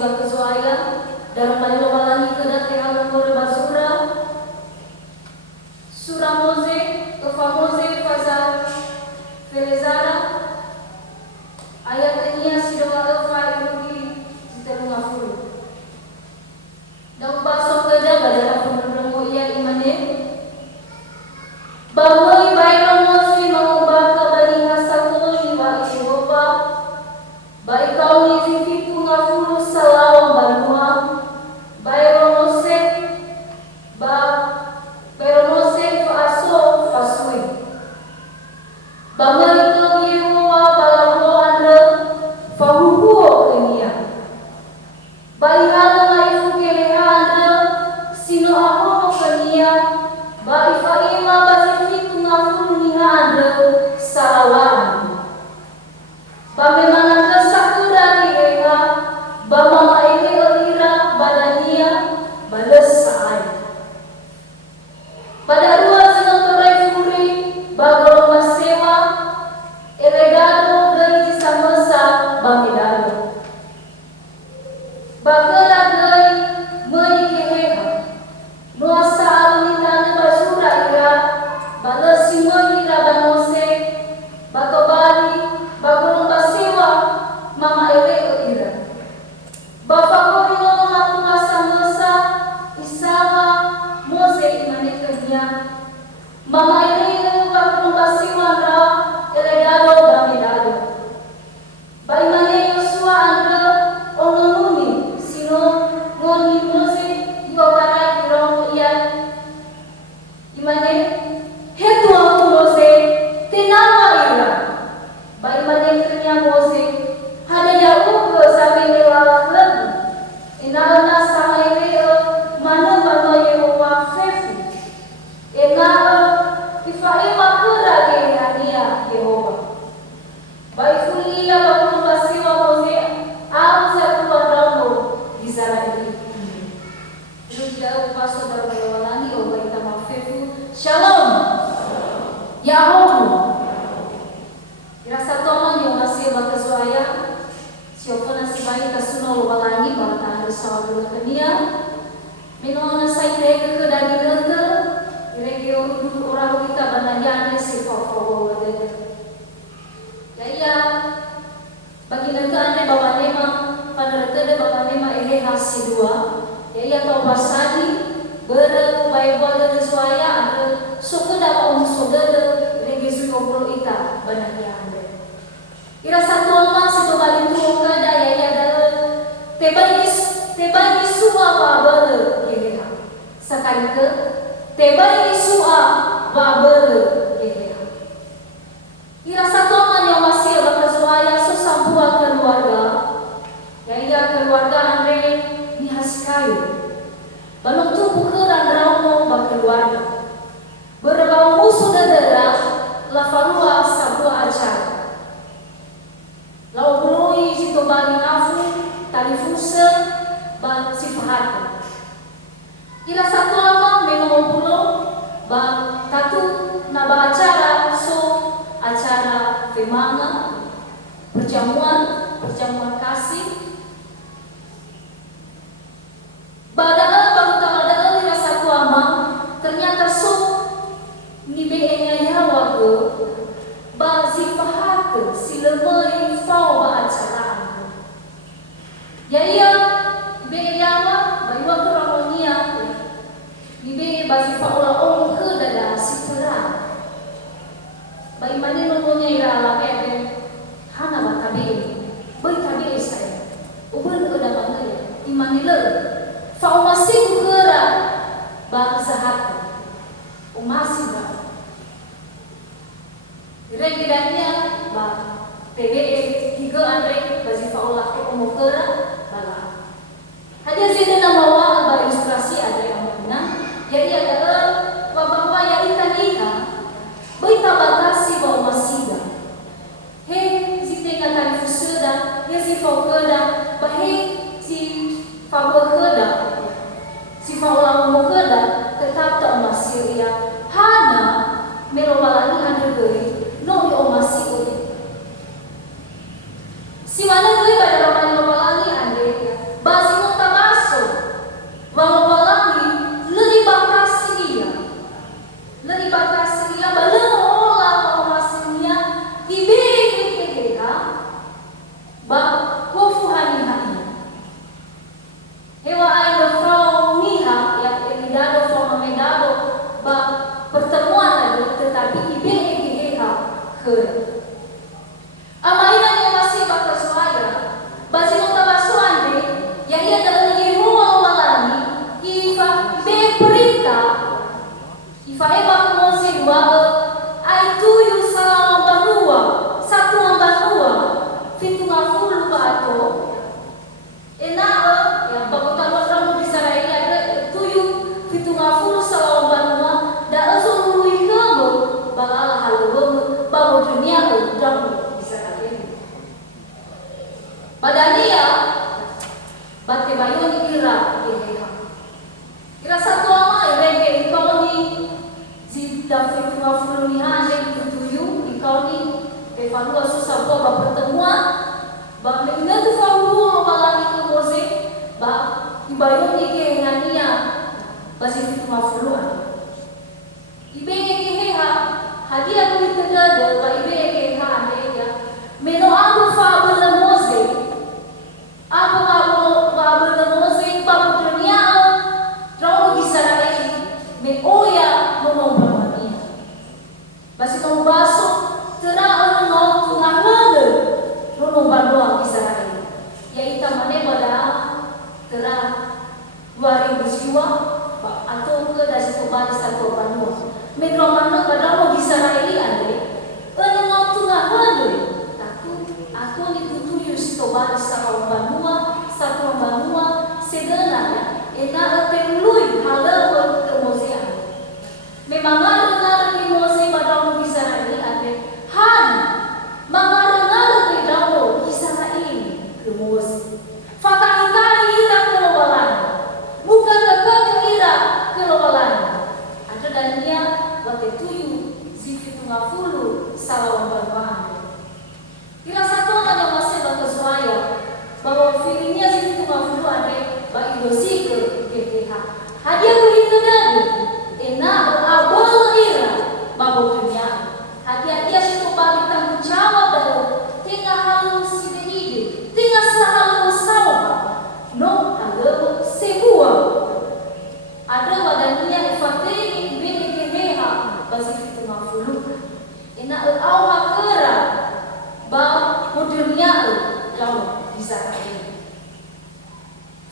bakezoaya dalam malinowalani kedat tehalan gore basura sura moze famoze faza felezara ayat tenia sidoa fa irugi sitalunga fulu daun baso kerja pada penurunmu ia imane bangoi bairo mozi mengubah kabari hasakul liwa Yehova baik kau ni zikitu ngafulu salawam banua bairo mose fa aso fasui bangoi kau Yehova balamo anda fahuhuo kenia baik hal ngaifu keleha anda sino ahono kenia baik faima bazikitu ngafulu niha anda salawam bagaimana sakura direnga bama maile olira badania balas saai pada ruas senatorai furi bagolo masewa elegado dari samasa bamidado bakara gai menikeheha nuasa alunitana basura ira balas simoni radamose batobali bagolo mama ewe ira bapak ko ino matunga samasa isawa mose imane kanya mama ewe ino bakulumba ra elegado bamidado baimane Yosua andra ononuni sino ngoni mose yokara iromo iya imane hetu aku mose tenama ira baimane kanya mose hada yau ke sampai lewat lebu inalna sama eweo mana bano Yehova fefu enala ifaima kura gehania Yehova baifulia bakulu basiwa mose auza kuwa rambo Israeli itu tidak paso berwalani obaita mafefu shalom Yahoo irasa toman yo masih bakazoaya siopona sibai kasuno walangi bata harusau dulu kenia minona saite ke dari lente irege dulu orang kita bananya si fofowo wadede ya bagi nanti ane bawa nema pada retede bawa nema ehe hasi dua ya tau basadi bere baik buat kesuaya ada suku dapat saudara irege suko ita bananya ira satu orang situ balik tu kada ya dalam tebai suwa babel kira sekali ke tebai suwa babel kira ira satu orang yang masih berkesuaya sesambuan keluarga ya keluarga Andre dihaskai balong tu bukeran raumo berkeluarga berbau musuh dadara lafarua sebuah acara lau buloi situ bagi ngafu tali fusa ba sifahat ila satu lama memang bulo ba tatu na ba acara femana perjamuan kasih badal baru tamadal ila satu lama ternyata nibeenya yawa ke ba sifahat silemai fau ba acara ya iya be yama baywa keramonia ibe basi faula om ke dada sipera bai mane nomonya ira ala ebe hana ba tabe bai tabe saya ubun udah bangga imani le fau masih kera ba sahat masih ba regidanya ba TBE tiga Andre basi faula ke omokera bala hanya sini nama ba ilustrasi ada yang mana jadi ada bahwa yang ikan baita batasi ba masida he zitenga tali fusuda he si faukeda bahe si faukeda si faula omokera tetap tak masiria hana merowalani anda geri no di omasi uli si mana geri pada ramai merowalani anda ato ya bago kamu bisa ini ada tujuh itu ngafur salah banua da azul lui kamu balala halu bago dunia kamu bisa ini badania batte bayoni kira satu ama irege ikoni zida fitu ngafur ni hande tujuh ikoni evalua susah kok pertemuan ba mengingat faulu balani ke Mose ba ibayong ike ngania basi fitu mafuluan ibenge ke hadia ko itagada ba ibenge ha ya meno ako fa bala Mose ako bala Mose ba dunia trawo Israel me oya mo mamania basi kung baso tera ano tunahada no bandoa Israel ya ita mane pada tera 2000 jiwa atau ke dari kembali satu bandoa medro mano pada mo Israel ande ano waktu ngahado aku ni tutuyo sito bali sa bandoa satu bandoa sedana ena atenului halawa ke Mose memang ada ni Mose pada mo Israel ande han mangarangaran ni dawo Israel ke Mose. Fakahitari ira kelobalan. Bukan kakak ira kelobalan. Ada dania wate tuyu zikitu ngafulu salawan barbahan. Kira satu ada masih batas raya bahwa filmnya zikitu ngafulu ade ba idosi ke GTH. Hadiah begitu dari ena abal ira bawa dunia. Hadiah dia situ balik tanggung jawab dari tinggal halus sidehide, tinggal sehalus sama, no halus sebuah. Ada wadania efateni bini keheha basi fitu mafulu. Ina awha kera ba modernnya jauh bisa kaya.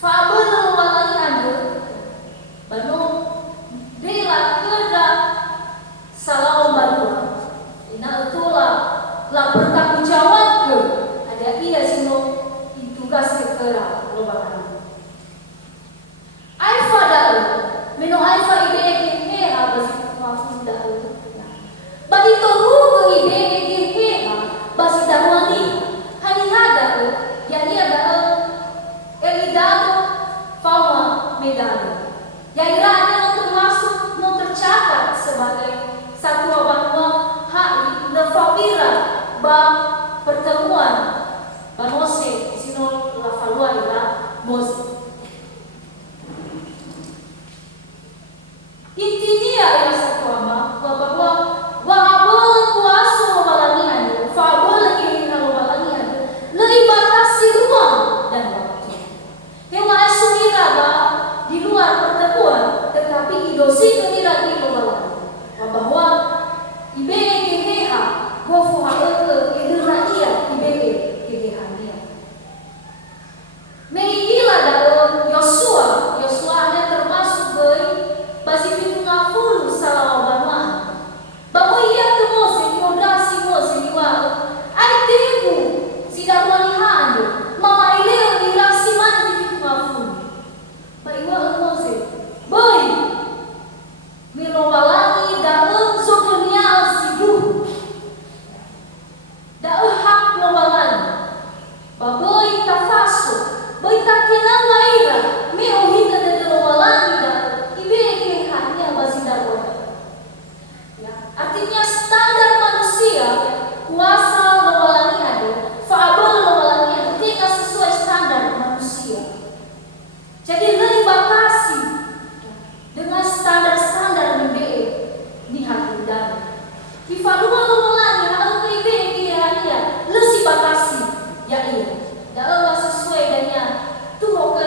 Fabel walangi anda, bano bela kera salah barua. Ina itulah la bertanggung jawab ke ada ia sino tugas sekera lobakan. Aifa dah, meno aifa ide ke habis mafunda. Bagi tohu ke ide ke basi darwani hani ada ya dia ada elidado fama medali. Yang iranya termasuk mau tercatat sebagai satu banua hari nefawira ba pertemuan ba Mose sino la falua ira Mose. Intinya ya satu ama bahwa wabol kuaso malangian fabol lagi kalau malangian lebih batasi ruang dan waktu. Yang asumira ba di luar pertemuan tetapi idosi kira di luar bahwa ibege keha gofu haeke idiraia ibege kegehania meigila dalam Yosua ada termasuk bai basi fitu ngafulu salawabanwa bahwa ia ke Mose kodasi Mose diwa ai tibu sidarwani hande mama ile dirasi mana fitu ngafulu baiwa Mose bai milobalangi dalam zodonia sidu da hak lobalan baboy tafaso boy takinawa ira me ohita de lobalangi da ibeke hanya basida boy ya artinya standar manusia kuasa lobalangi ada faabel lobalangi ada tidak sesuai standar manusia jadi lebih batasi dengan standar-standar MBA ni hak dan ifalua lobalangi hal keibe ya lesi batasi ya iya dalam sesuai dengan tuh ke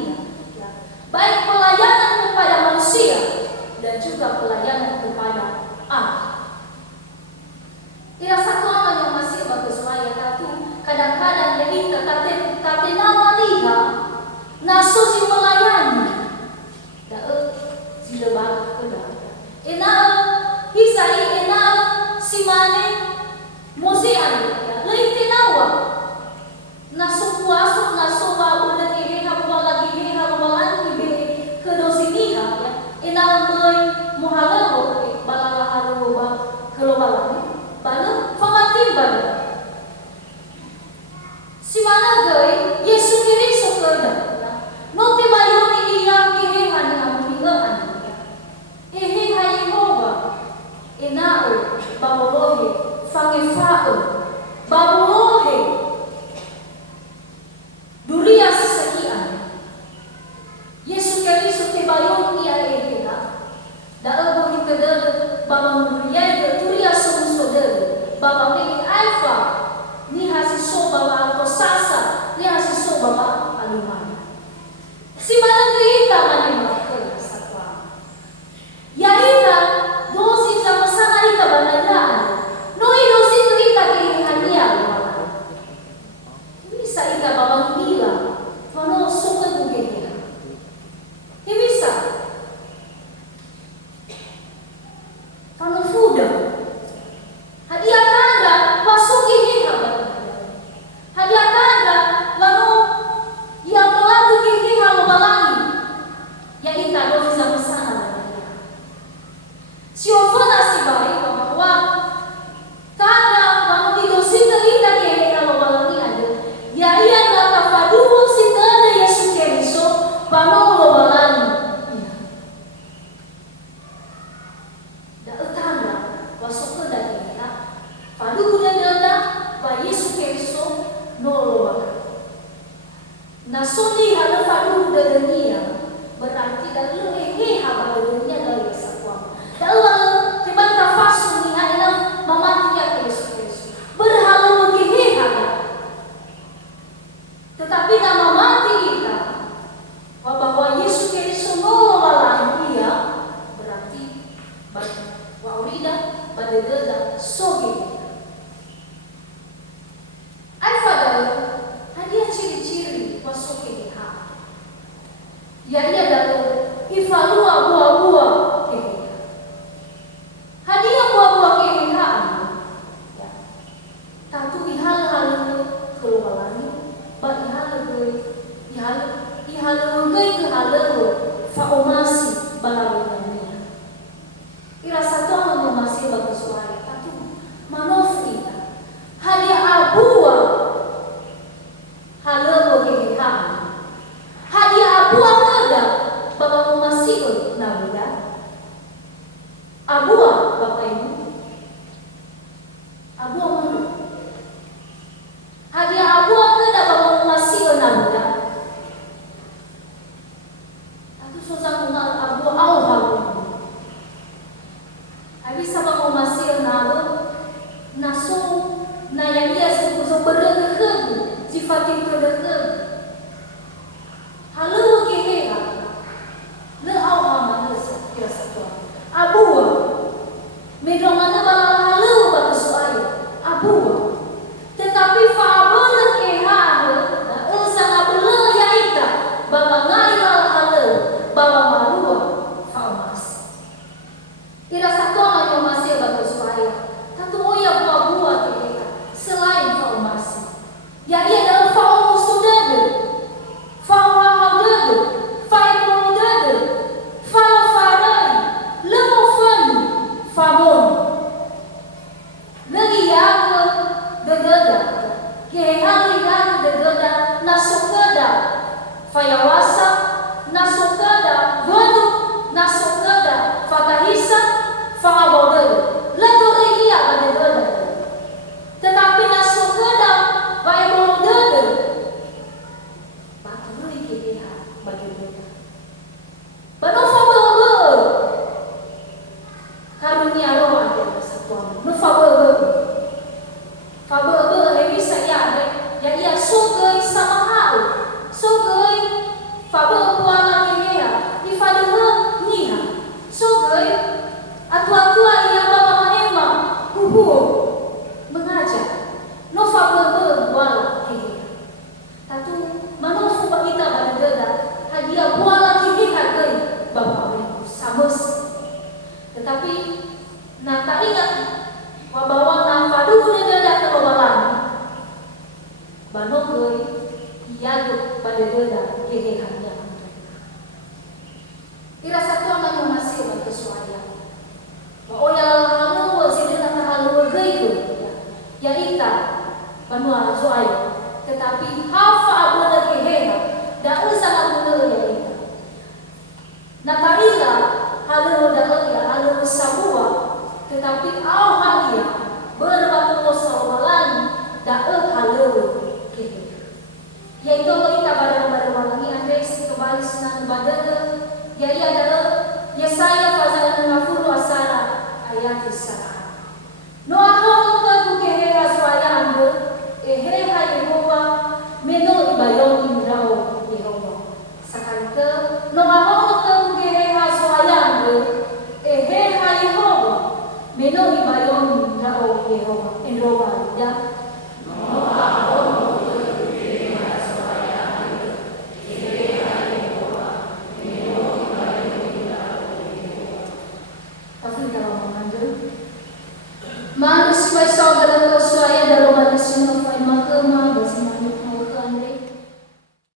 Dia, ya. Baik pelayanan kepada manusia dan juga pelayanan kepada Allah. Irasa kono yang masih bagus saya katu kadang-kadang jadi kate nama liha naso si melayani si lebah kuda ena hisai ena si mane musean ya leite nawa naso kuaso naso ba udah kiheha lagi kiheha malan kibe kedosiniha ya ena mulai muhalaho balalaharu ba kelobalan balu pamatimban si mana gay Yesus Kristus kerja no te bayoni iya kihehan yang mengingat ehe Yehova enao babolohe fangefao babolohe duria sekian Yesus Kristus te bayoni iya ehe da abo hikada baba muriya duria Baba megi alfa ni hasiso baba alko sasa ni hasiso baba alimana si mana kita manima ke sakwa ya ita dosi sama sana ita banana no dosi tu ita ke hania baba bisa ita baba gila mano suka bugenya bisa mano fuda hadiah tanda masuk ini hadiah tanda lalu yang melaku ini kalau balangi ya kita dosi sama sana si ofana si baik bahwa tanda lalu dosi kita ke kalau balangi ada ya ia kata paduo si tanda Yesus Kristus pano lo balangi da tanda masuk ke dari Palu dia dada ba Yesus Kristus nolong. Nasuni halo palu dadanya berarti dalu hehe haba dunia dari sakwa. Dalam tiba tafasu ni adalah mamati ya Yesus Kristus. Berhalu hehe haba. Tetapi nama mati kita bahwa Yesus Kristus nolong alam dia berarti wa urida badegada sogi. Hadiah ciri-ciri masuk ke hati. Ya dia dalam ifalua buah-buah kehidupan. Hadiah buah-buah kehidupan. Ya. Tentu ihal-hal keluaran, bagi ihal faomasi balawinnya. Irasa Tuhan masih bagus suara. Tentu manof kita. Hadiah abuah halo kehidupan. Hadiah abuah kada bapak masih nabuda. Abuah bapak ibu. Abuah mana? Hadiah abuah kada bapak masih nabuda. Aku susah